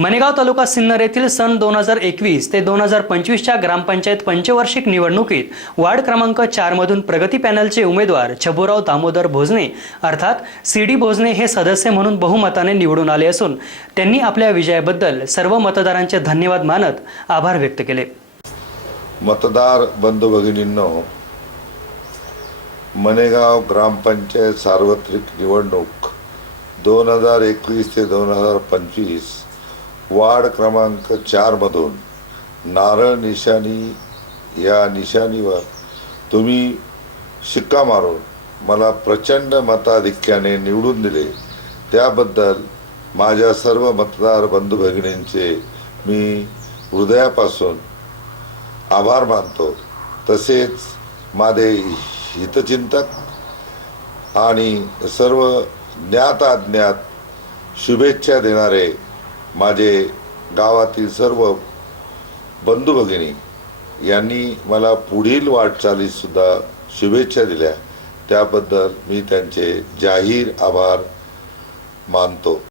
मनेगाव तालुका सिन्नर येथील सन दोन हजार एकवीस ते दोन हजार पंचवीसच्या ग्रामपंचायत पंचवार्षिक निवडणुकीत वार्ड क्रमांक चारमधून प्रगती पॅनलचे उमेदवार छबुराव दामोदर भोजने अर्थात सी डी भोजने हे सदस्य म्हणून बहुमताने निवडून आले असून त्यांनी आपल्या विजयाबद्दल सर्व मतदारांचे धन्यवाद मानत आभार व्यक्त केले. मतदार बंधू भगिनींनो मनेगाव ग्रामपंचायत सार्वत्रिक निवडणूक दोन हजार एकवीस ते दोन हजार पंचवीस वार्ड क्रमांक चारमधून नारळ निशाणी या निशाणीवर तुम्ही शिक्का मारून मला प्रचंड मताधिक्याने निवडून दिले. त्याबद्दल माझ्या सर्व मतदार बंधू भगिनींचे मी हृदयापासून आभार मानतो. तसेच माझे हितचिंतक आणि सर्व ज्ञात अज्ञात शुभेच्छा देणारे माझे गावातील सर्व बंधू भगिनी यांनी मला पुढील वाटचालीसुद्धा शुभेच्छा दिल्या. त्याबद्दल मी त्यांचे जाहीर आभार मानतो.